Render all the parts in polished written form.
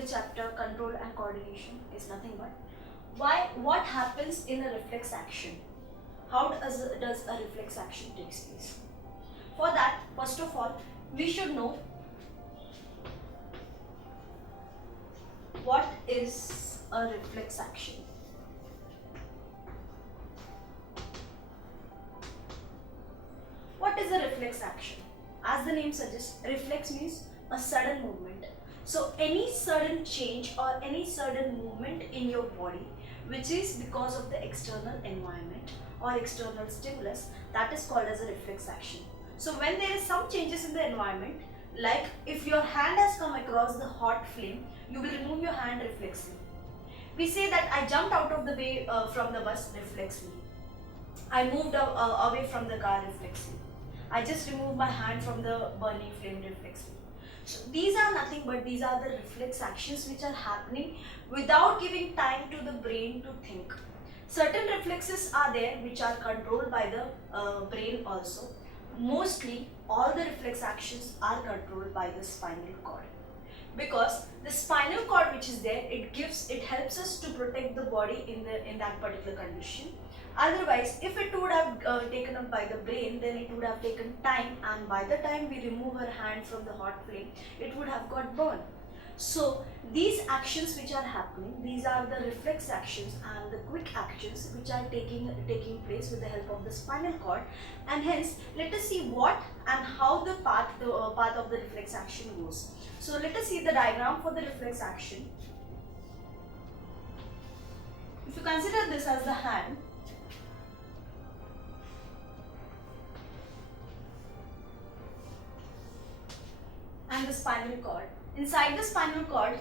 the chapter control and coordination is nothing but what happens in a reflex action. How does a reflex action takes place? For that, first of all, we should know what is a reflex action. What is a reflex action? As the name suggests, reflex means a sudden movement. So any sudden change or any sudden movement in your body which is because of the external environment or external stimulus, that is called as a reflex action. So when there is some changes in the environment, like if your hand has come across the hot flame, you will remove your hand reflexively. We say that I jumped out of the way from the bus reflexively. I moved away from the car reflexively. I just removed my hand from the burning flame reflexively. So these are nothing but these are the reflex actions which are happening without giving time to the brain to think. Certain reflexes are there which are controlled by the brain also. Mostly all the reflex actions are controlled by the spinal cord, because the spinal cord which is there, it helps us to protect the body in that particular condition. Otherwise, if it would have taken up by the brain, then it would have taken time, and by the time we remove her hand from the hot flame, it would have got burned. So these actions which are happening, these are the reflex actions and the quick actions which are taking place with the help of the spinal cord. And hence, let us see what and how the path of the reflex action goes. So let us see the diagram for the reflex action. If you consider this as the hand, and the spinal cord. Inside the spinal cord,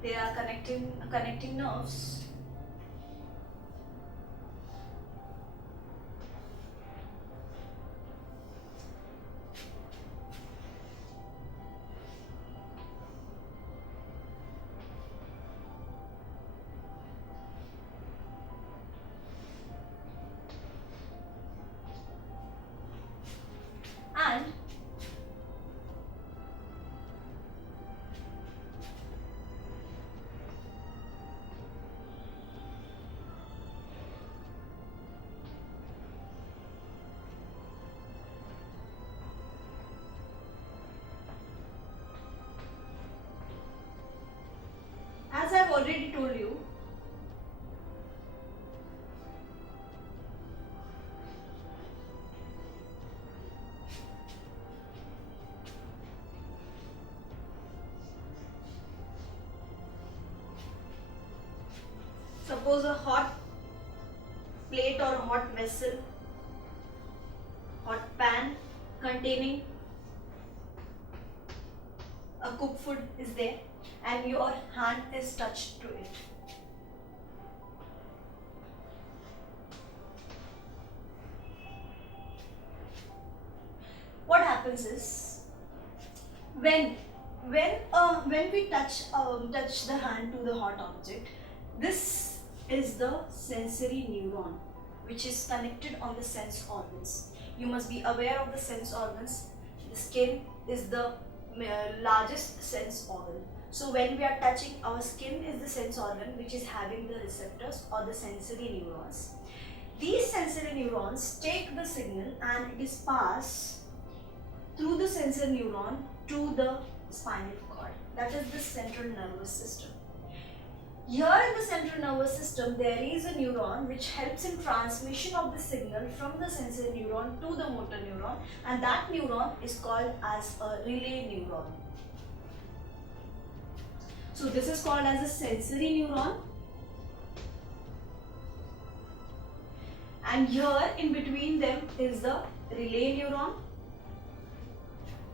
there are connecting nerves. And as I've already told you, suppose a hot plate or a hot vessel, hot pan containing a cooked food is there, and your hand is touched to it. What happens is, when we touch the hand to the hot object, this is the sensory neuron which is connected on the sense organs. You must be aware of the sense organs. The skin is the largest sense organ. So when we are touching, our skin is the sense organ which is having the receptors or the sensory neurons. These sensory neurons take the signal and it is passed through the sensory neuron to the spinal cord. That is the central nervous system. Here in the central nervous system, there is a neuron which helps in transmission of the signal from the sensory neuron to the motor neuron, and that neuron is called as a relay neuron. So this is called as a sensory neuron, and here in between them is the relay neuron,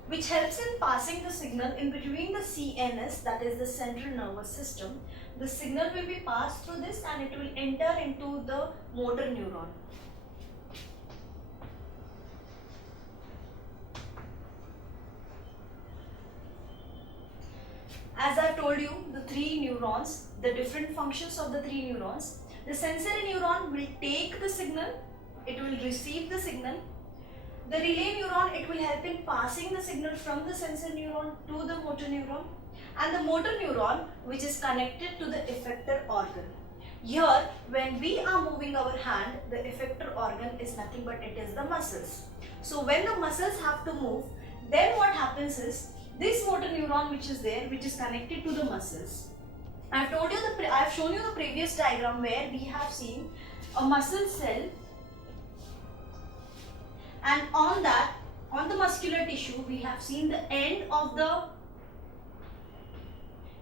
which helps in passing the signal in between the CNS, that is the central nervous system. The signal will be passed through this and it will enter into the motor neuron. As I told you, the three neurons, the different functions of the three neurons. The sensory neuron will take the signal it will receive the signal. The relay neuron, it will help in passing the signal from the sensor neuron to the motor neuron, and the motor neuron which is connected to the effector organ. Here, when we are moving our hand, the effector organ is nothing but it is the muscles. So when the muscles have to move, then what happens is this motor neuron which is there, which is connected to the muscles. I have shown you the previous diagram where we have seen a muscle cell, and on that, on the muscular tissue, we have seen the end of the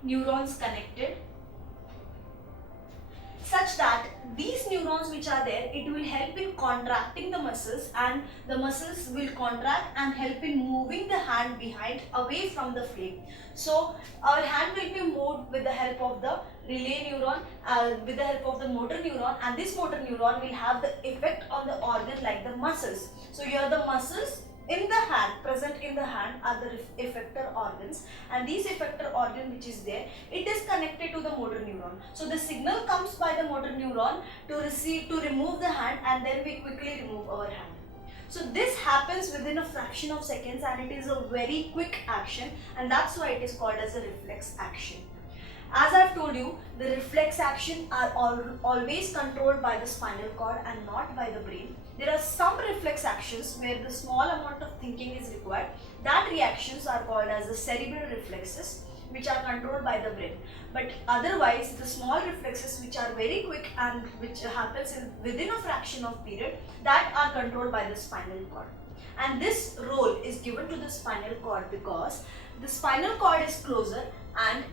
neurons connected, such that these neurons which are there, it will help in contracting the muscles, and the muscles will contract and help in moving the hand behind away from the flame. So our hand will be moved with the help of the relay neuron, with the help of the motor neuron, and this motor neuron will have the effect on the organ like the muscles. So here the muscles in the hand, present in the hand, are the effector organs, and these effector organ which is there, it is connected to the motor neuron. So the signal comes by the motor neuron to remove the hand, and then we quickly remove our hand. So this happens within a fraction of seconds, and it is a very quick action, and that's why it is called as a reflex action. As I've told you, the reflex action are always controlled by the spinal cord and not by the brain. There are some reflex actions where the small amount of thinking is required. That reactions are called as the cerebral reflexes, which are controlled by the brain. But otherwise, the small reflexes which are very quick and which happens within a fraction of period, that are controlled by the spinal cord. And this role is given to the spinal cord because the spinal cord is closer, and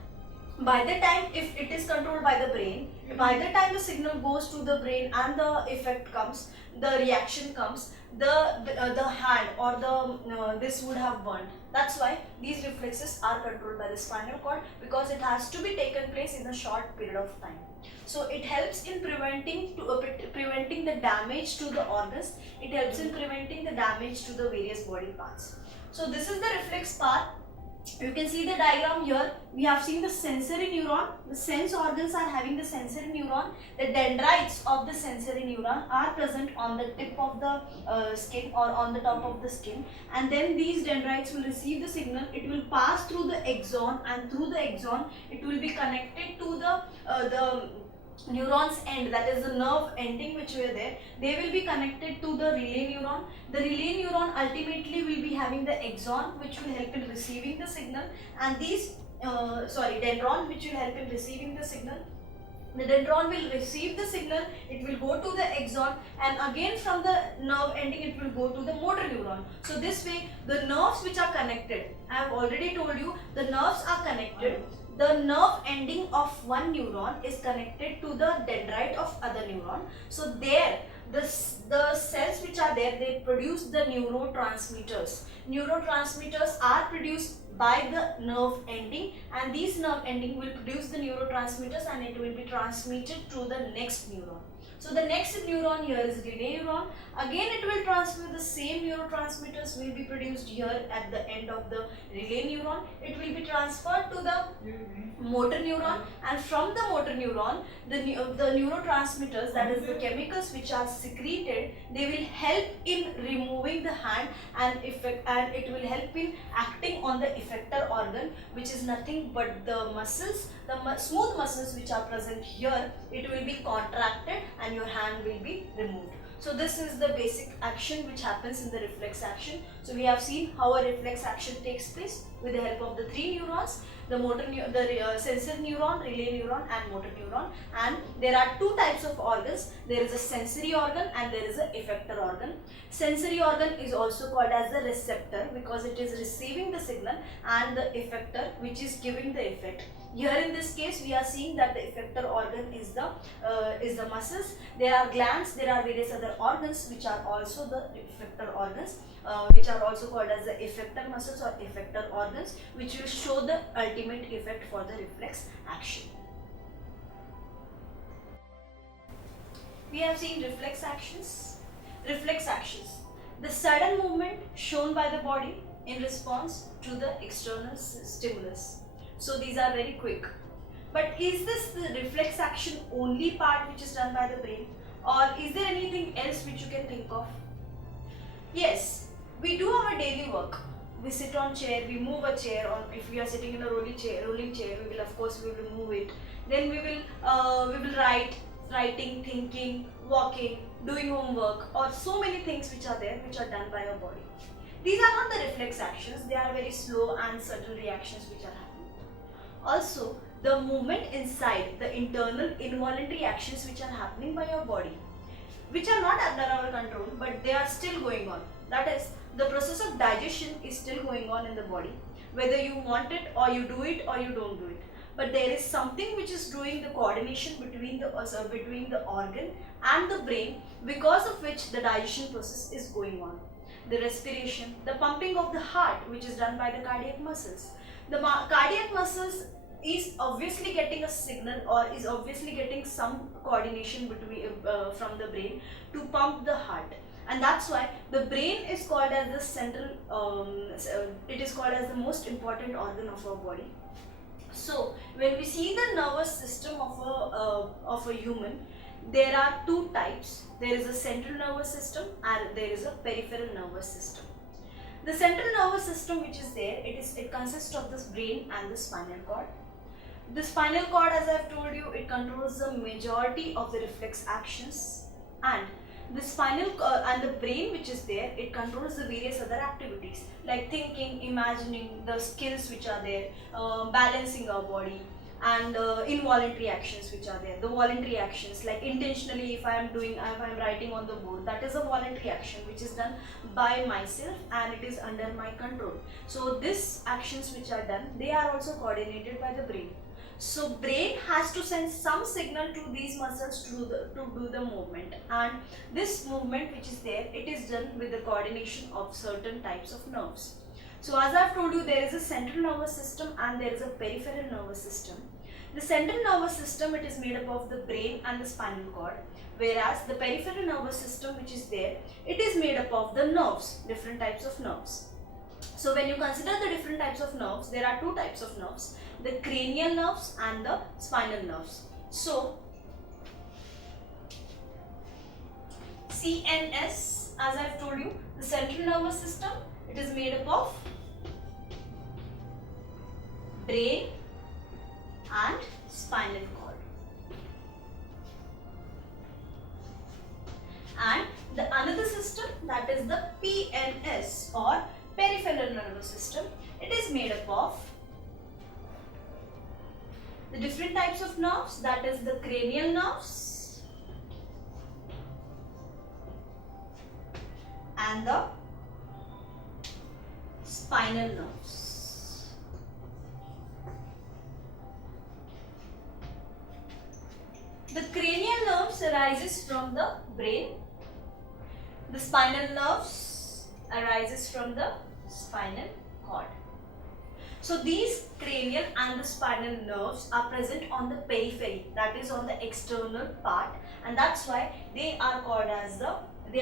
by the time, if it is controlled by the brain, by the time the signal goes to the brain and the effect comes, the reaction comes, the hand or the this would have burned. That's why these reflexes are controlled by the spinal cord, because it has to be taken place in a short period of time. So it helps in preventing the damage to the organs. It helps in preventing the damage to the various body parts. So this is the reflex part. You can see the diagram here. We have seen the sensory neuron. The sense organs are having the sensory neuron. The dendrites of the sensory neuron are present on the tip of the skin or on the top of the skin, and then these dendrites will receive the signal. It will pass through the axon, and through the axon it will be connected to the neurons end, that is the nerve ending which were there. They will be connected to the relay neuron. The relay neuron ultimately will be having the axon, which will help in receiving the signal, and these dendron, which will help in receiving the signal. The dendron will receive the signal, it will go to the axon, and again from the nerve ending it will go to the motor neuron. So this way the nerves which are connected, I have already told you, the nerves are connected. The nerve ending of one neuron is connected to the dendrite of other neuron. So there, the cells which are there, they produce the neurotransmitters. Neurotransmitters are produced by the nerve ending, and these nerve ending will produce the neurotransmitters, and it will be transmitted to the next neuron. So the next neuron here is relay neuron. Again it will transmit the same neurotransmitters will be produced here at the end of the relay neuron. It will be transferred to the motor neuron, and from the motor neuron, the neurotransmitters, that is the chemicals which are secreted, they will help in removing the hand, and it will help in acting on the effector organ, which is nothing but the muscles, the smooth muscles which are present here. It will be contracted and your hand will be removed. So this is the basic action which happens in the reflex action. So we have seen how a reflex action takes place with the help of the three neurons, the sensory neuron, relay neuron and motor neuron. And there are two types of organs. There is a sensory organ and there is a effector organ. Sensory organ is also called as the receptor because it is receiving the signal, and the effector which is giving the effect. Here in this case we are seeing that the effector organ is the muscles. There are glands, there are various other organs which are also the effector organs, which are also called as the effector muscles or effector organs, which will show the ultimate effect for the reflex action. We have seen reflex actions. Reflex actions, the sudden movement shown by the body in response to the external stimulus. So these are very quick. But is this the reflex action only part which is done by the brain, Or is there anything else which you can think of? Yes, we do our daily work. We sit on chair, we move a chair. On if we are sitting in a rolling chair, we will of course we will move it. Then we will writing, thinking, walking, doing homework, or so many things which are there which are done by our body. These are not the reflex actions; they are very slow and subtle reactions which are happening. Also, the movement inside, the internal involuntary actions which are happening by your body, which are not under our control, but they are still going on. That is, the process of digestion is still going on in the body, whether you want it or you do it or you don't do it. But there is something which is doing the coordination between the organ and the brain, because of which the digestion process is going on. The respiration, the pumping of the heart, which is done by the cardiac muscles. The cardiac muscles is obviously getting a signal, or is obviously getting some coordination between from the brain to pump the heart, and that's why the brain is called as the central it is called as the most important organ of our body. So when we see the nervous system of a human, there are two types. There is a central nervous system and there is a peripheral nervous system. The central nervous system which is there, it consists of this brain and the spinal cord. The spinal cord, as I have told you, it controls the majority of the reflex actions, and the spinal and the brain which is there, it controls the various other activities like thinking, imagining, the skills which are there, balancing our body, and involuntary actions which are there. The voluntary actions, like intentionally, if I am writing on the board, that is a voluntary action which is done by myself and it is under my control. So these actions which are done, they are also coordinated by the brain. So brain has to send some signal to these muscles to do the movement, and this movement which is there, it is done with the coordination of certain types of nerves. So as I have told you, there is a central nervous system and there is a peripheral nervous system. The central nervous system, it is made up of the brain and the spinal cord, whereas the peripheral nervous system which is there, it is made up of the nerves, different types of nerves. So when you consider the different types of nerves, there are two types of nerves, the cranial nerves and the spinal nerves. So CNS, as I have told you, the central nervous system, it is made up of brain and spinal cord. And the another system, that is the PNS or peripheral nervous system, it is made up of the different types of nerves, that is the cranial nerves and the spinal nerves. The cranial nerves arises from the brain. The spinal nerves arises from the spinal cord. So these cranial and the spinal nerves are present on the periphery, that is on the external part, and that's why they are called as the they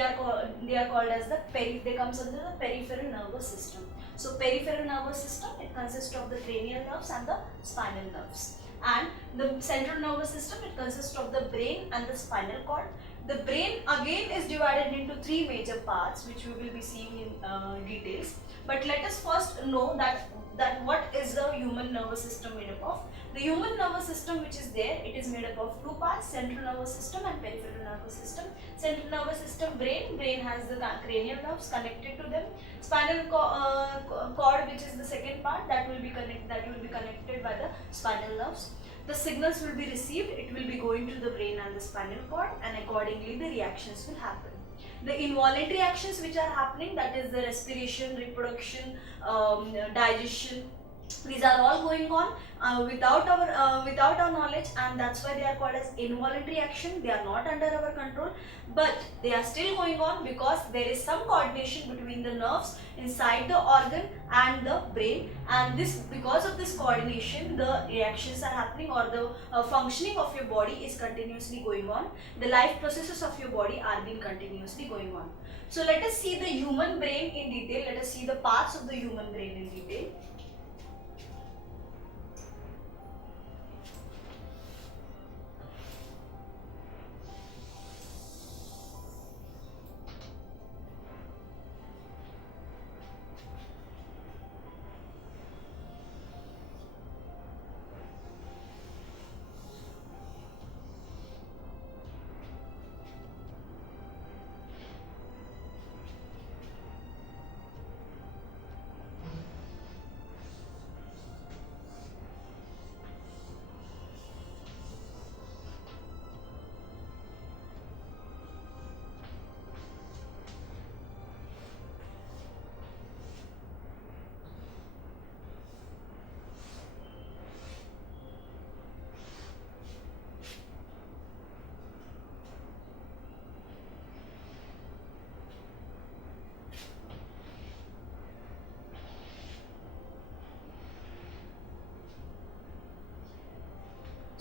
comes under the peripheral nervous system. So peripheral nervous system, it consists of the cranial nerves and the spinal nerves. And the central nervous system, it consists of the brain and the spinal cord. The brain again is divided into three major parts, which we will be seeing in details. But let us first know that what is the human nervous system made up of. The human nervous system which is there, it is made up of two parts, central nervous system and peripheral nervous system. Central nervous system, brain has the cranial nerves connected to them. Spinal cord, which is the second part, that will be connected by the spinal nerves. The signals will be received, it will be going to the brain and the spinal cord, and accordingly the reactions will happen. The involuntary actions which are happening, that is the respiration, reproduction, digestion, these are all going on without our knowledge, and that's why they are called as involuntary action. They are not under our control, but they are still going on because there is some coordination between the nerves inside the organ and the brain, and because of this coordination, the reactions are happening, or the functioning of your body is continuously going on. The life processes of your body are being continuously going on. So let us see the human brain in detail. Let us see the parts of the human brain in detail.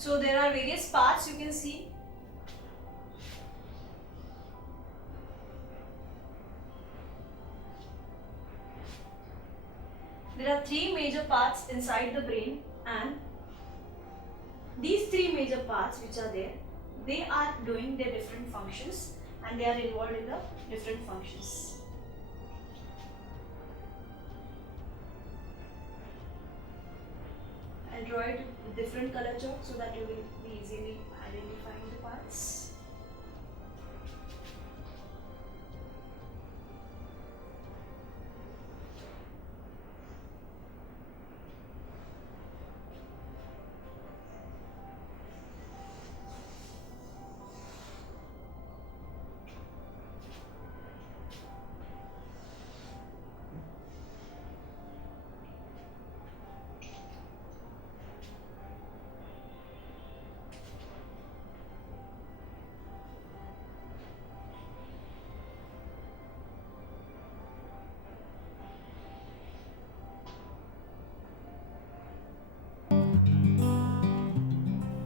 So there are various parts you can see. There are three major parts inside the brain, and these three major parts which are there, they are doing their different functions and they are involved in the different functions. I'll draw it with different color chalk so that you will be easily identifying the parts.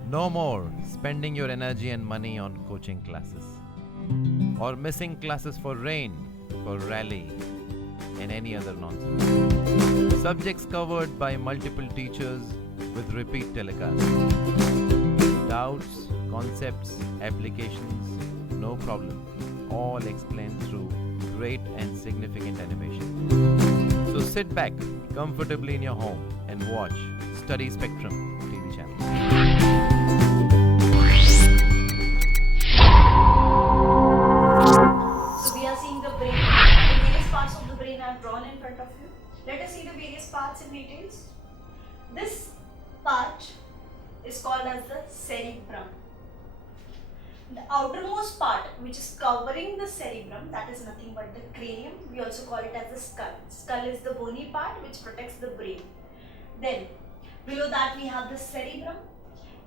No more spending your energy and money on coaching classes or missing classes for rain, for rally, and any other nonsense. Subjects covered by multiple teachers with repeat telecasts. Doubts, concepts, applications, no problem. All explained through great and significant animation. So sit back comfortably in your home and watch Study Spectrum TV channel. Drawn in front of you. Let us see the various parts in details. This part is called as the cerebrum. The outermost part, which is covering the cerebrum, that is nothing but the cranium. We also call it as the skull. Skull is the bony part which protects the brain. Then below that we have the cerebrum.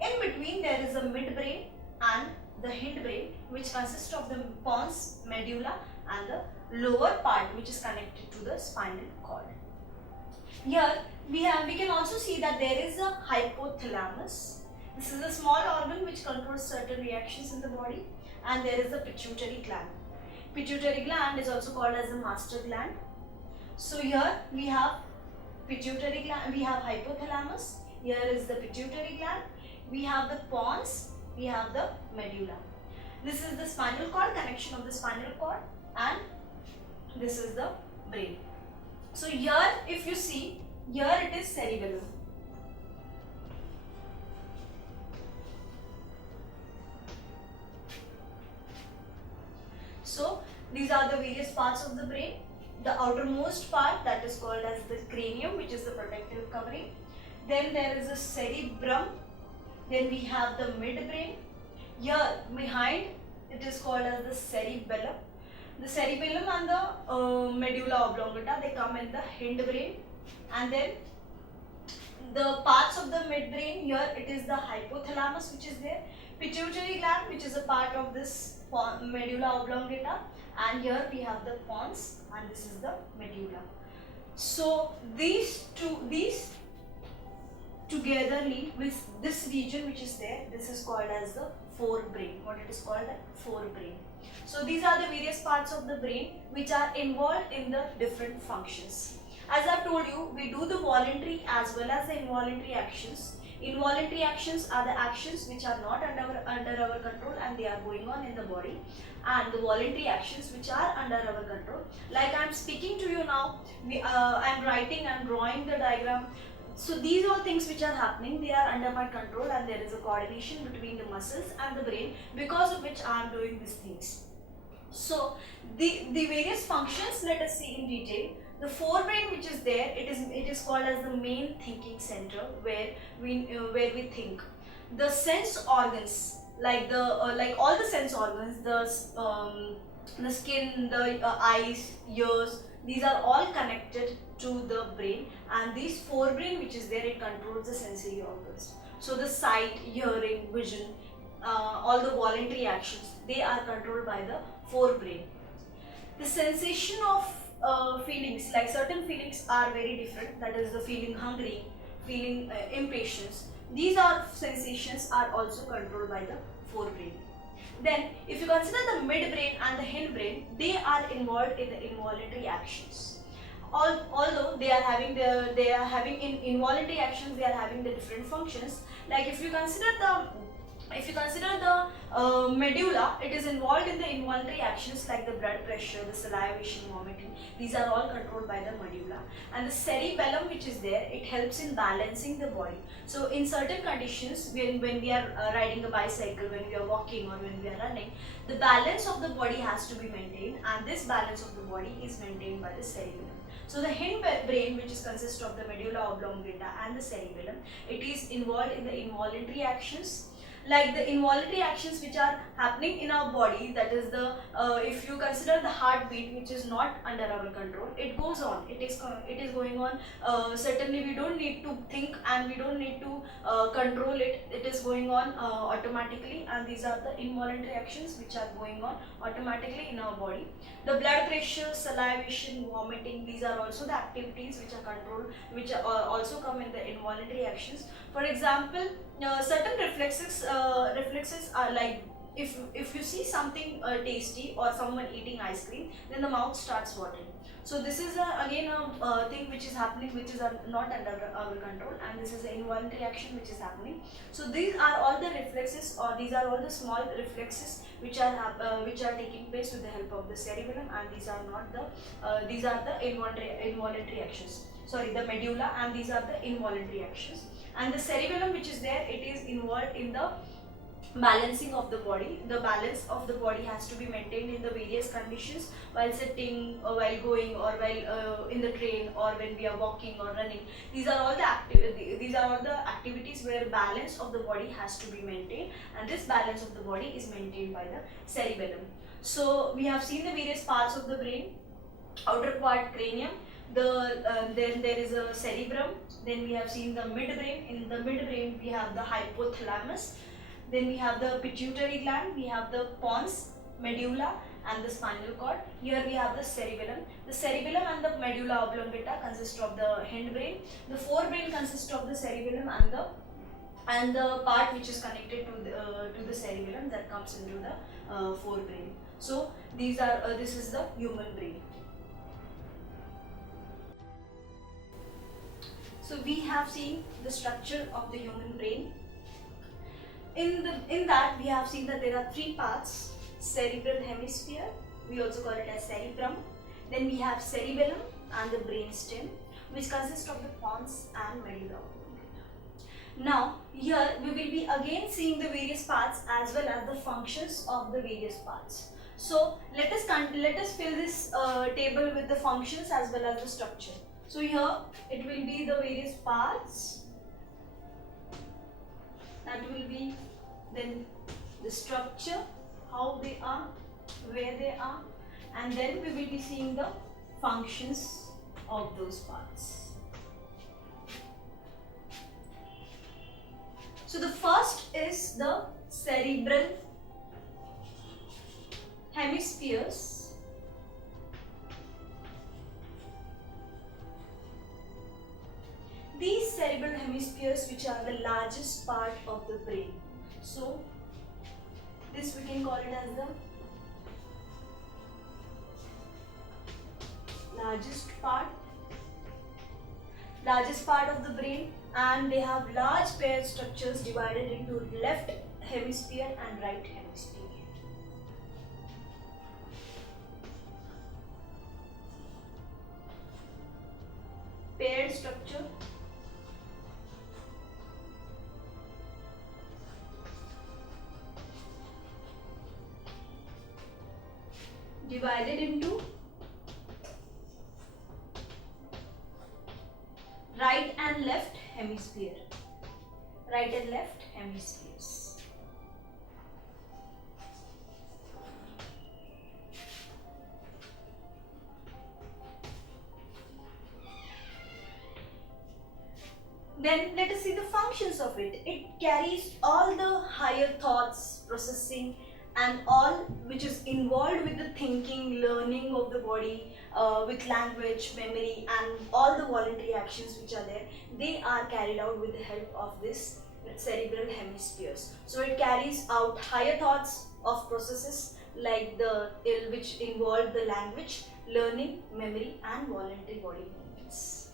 In between there is the midbrain and the hindbrain, which consists of the pons, medulla, and the lower part which is connected to the spinal cord. Here we can also see that there is a hypothalamus. This is a small organ which controls certain reactions in the body, and there is the pituitary gland. Pituitary gland is also called as the master gland. So here we have pituitary gland, we have hypothalamus, here is the pituitary gland, we have the pons, we have the medulla. This is the spinal cord, connection of the spinal cord, and this is the brain. So here if you see, here it is cerebellum. So these are the various parts of the brain. The outermost part, that is called as the cranium, which is the protective covering. Then there is the cerebrum. Then we have the midbrain. Here behind it is called as the cerebellum. The cerebellum and the medulla oblongata, they come in the hindbrain. And then the parts of the midbrain, here it is the hypothalamus which is there, pituitary gland which is a part of this medulla oblongata, and here we have the pons, and this is the medulla. So these togetherly with this region which is there, this is called as the forebrain. What it is called, the forebrain. So these are the various parts of the brain which are involved in the different functions. As I have told you, we do the voluntary as well as the involuntary actions. Involuntary actions are the actions which are not under our control and they are going on in the body, and the voluntary actions which are under our control. Like I am speaking to you now, I am writing and drawing the diagram. So these all things which are happening, they are under my control, and there is a coordination between the muscles and the brain, because of which I am doing these things. So the various functions, let us see in detail. The forebrain which is there, it is called as the main thinking center, where we think. The sense organs, like all the sense organs, the skin, the eyes, ears, these are all connected to the brain, and this forebrain which is there, it controls the sensory organs. So the sight, hearing, vision, all the voluntary actions, they are controlled by the forebrain. The sensation of feelings, like certain feelings are very different, that is the feeling hungry, feeling impatience. These are sensations are also controlled by the forebrain. Then, if you consider the midbrain and the hindbrain, they are involved in the involuntary actions. Although they are having in involuntary actions, they are having the different functions. Like if you consider the medulla, it is involved in the involuntary actions like the blood pressure, the salivation, vomiting. These are all controlled by the medulla. And the cerebellum, which is there, it helps in balancing the body. So in certain conditions, when we are riding a bicycle, when we are walking or when we are running, the balance of the body has to be maintained, and this balance of the body is maintained by the cerebellum. So the hindbrain, which is consists of the medulla oblongata and the cerebellum, it is involved in the involuntary actions, like the involuntary actions which are happening in our body. That is the if you consider the heartbeat, which is not under our control, it goes on, it is going on. Certainly we don't need to think and we don't need to control it. It is going on automatically, and these are the involuntary actions which are going on automatically in our body. The blood pressure, salivation, vomiting, these are also the activities which are controlled, which are also come in the involuntary actions. For example, certain reflexes are like, if you see something tasty or someone eating ice cream, then the mouth starts watering. So this is again a thing which is happening, which is not under our control, and this is an involuntary action which is happening. So these are all the reflexes, or these are all the small reflexes which are taking place with the help of the cerebellum, and these are not the these are the involuntary actions. Sorry, the medulla, and these are the involuntary actions. And the cerebellum, which is there, it is involved in the balancing of the body. The balance of the body has to be maintained in the various conditions, while sitting, or while going, or while in the train, or when we are walking or running. These are all the activities where balance of the body has to be maintained, and this balance of the body is maintained by the cerebellum. So we have seen the various parts of the brain. Outer part, cranium. Then there is a cerebrum. Then we have seen the midbrain. In the midbrain we have the hypothalamus. Then we have the pituitary gland. We have the pons, medulla, and the spinal cord. Here we have the cerebellum. The cerebellum and the medulla oblongata consist of the hindbrain. The forebrain consists of the cerebellum and the part which is connected to the cerebellum, that comes into the forebrain. So this is the human brain. So we have seen the structure of the human brain. In that we have seen that there are three parts: cerebral hemisphere, we also call it as cerebrum. Then we have cerebellum and the brainstem, which consists of the pons and medulla oblongata. Now here we will be again seeing the various parts as well as the functions of the various parts. So let us fill this table with the functions as well as the structure. So here it will be the various parts, that will be then the structure, how they are, where they are, and then we will be seeing the functions of those parts. So the first is the cerebral hemispheres. These cerebral hemispheres, which are the largest part of the brain. So this we can call it as the largest part of the brain, and they have large paired structures divided into left hemisphere and right hemisphere. Paired structure. Divided into right and left hemisphere. Right and left hemispheres. Then let us see the functions of it. It carries all the higher thoughts, processing, and all which is involved with the thinking, learning of the body, with language, memory, and all the voluntary actions which are there. They are carried out with the help of this cerebral hemispheres. So it carries out higher thoughts of processes like which involve the language, learning, memory, and voluntary body movements.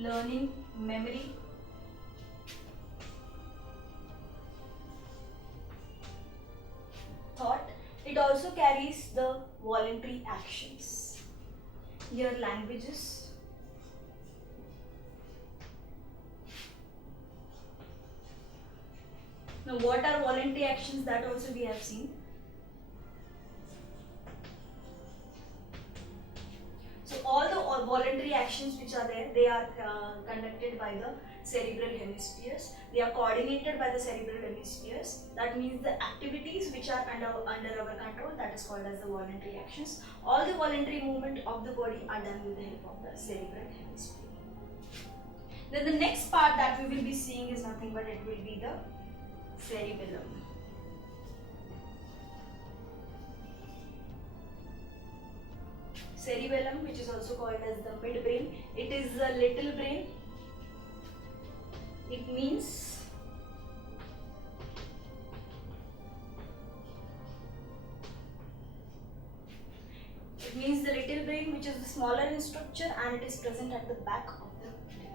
Learning, memory, thought. It also carries the voluntary actions. Here, languages, now what are voluntary actions, that also we have seen. So all the voluntary actions which are there, they are conducted by the cerebral hemispheres. They are coordinated by the cerebral hemispheres. That means the activities which are under our control, that is called as the voluntary actions. All the voluntary movement of the body are done with the help of the cerebral hemisphere. Then the next part that we will be seeing is nothing but it will be the cerebellum. Cerebellum, which is also called as the midbrain. It is the little brain. It means the little brain, which is the smaller in structure, and it is present at the back of the brain.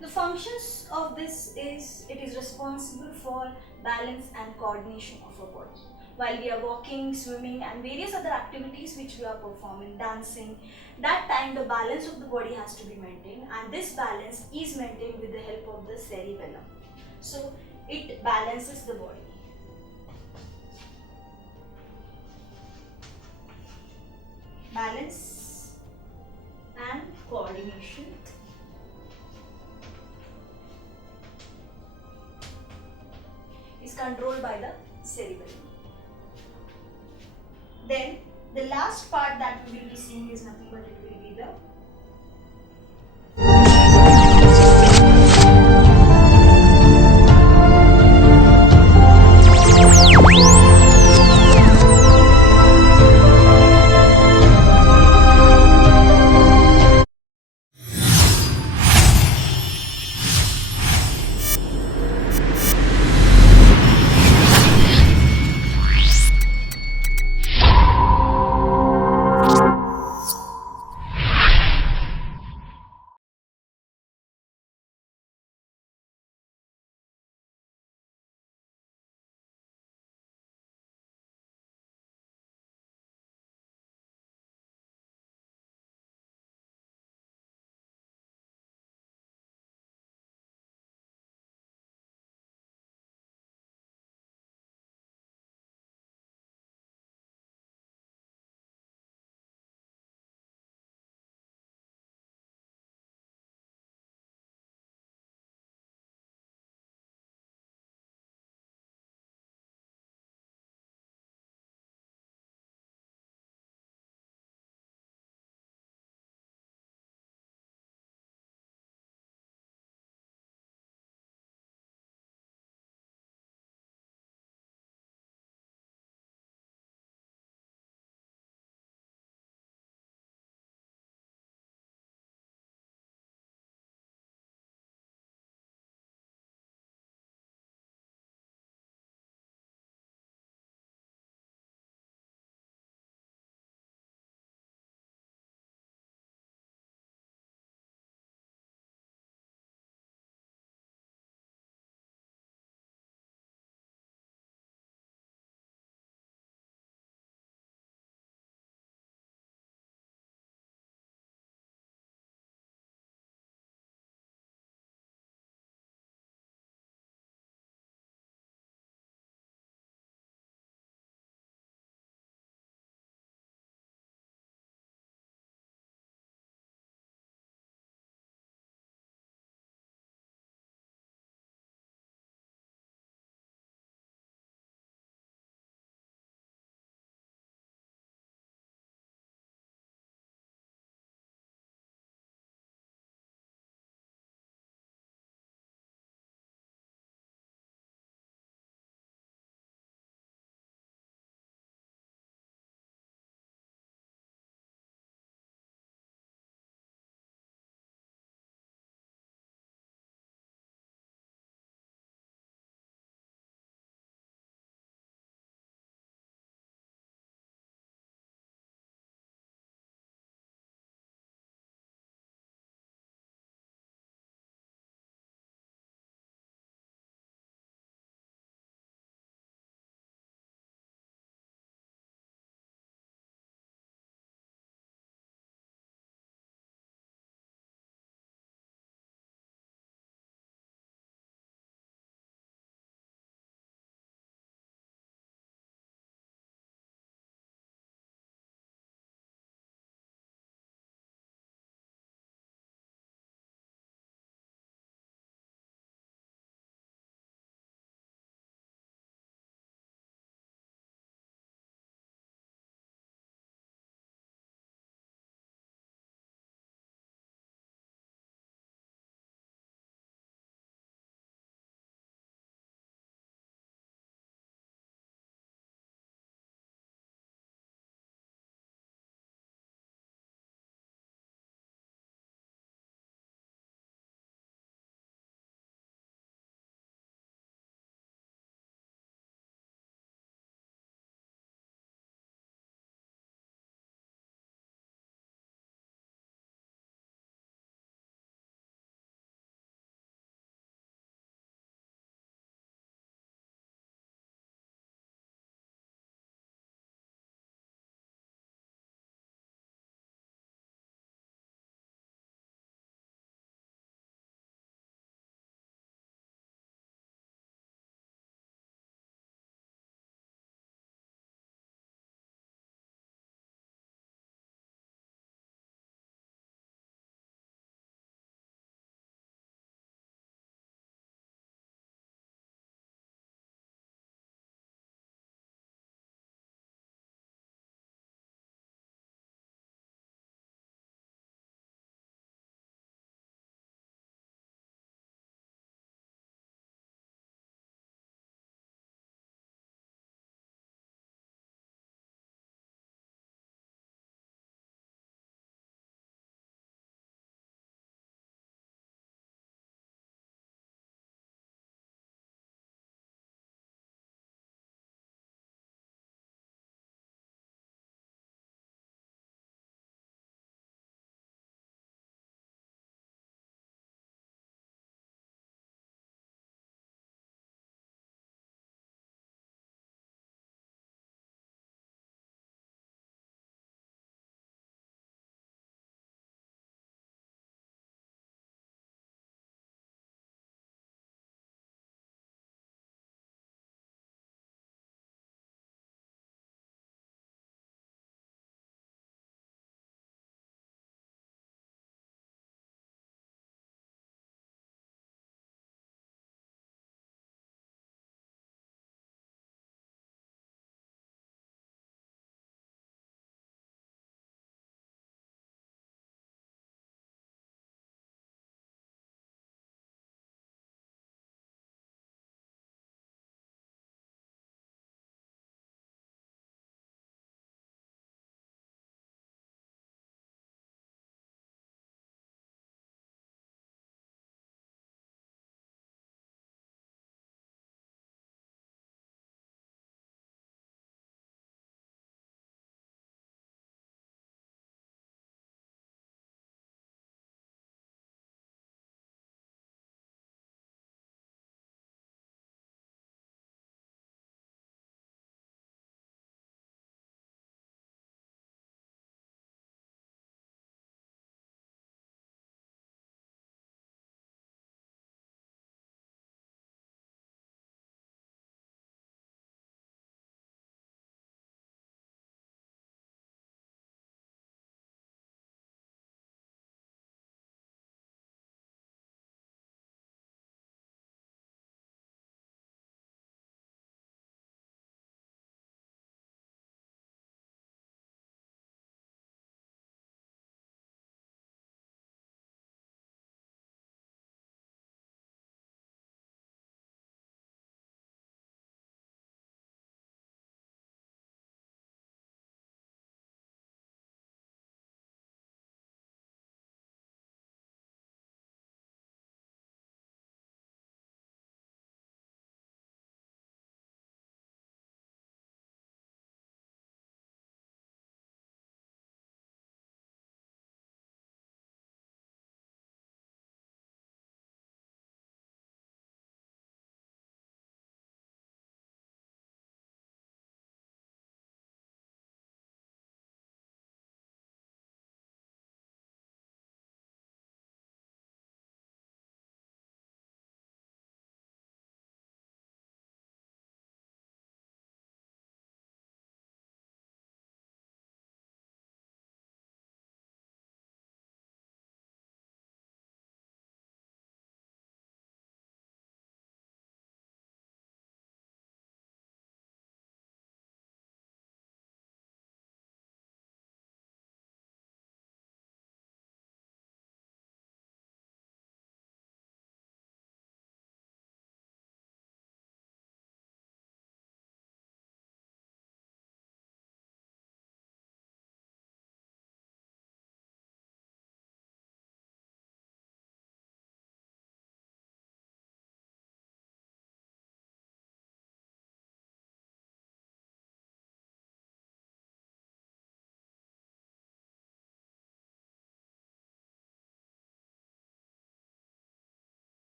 The functions of this is, it is responsible for balance and coordination of our body. While we are walking, swimming, and various other activities which we are performing, dancing, that time the balance of the body has to be maintained, and this balance is maintained with the help of the cerebellum. So it balances the body. Balance and coordination. Is controlled by the cerebellum. Then the last part that we will be seeing is nothing but it will be the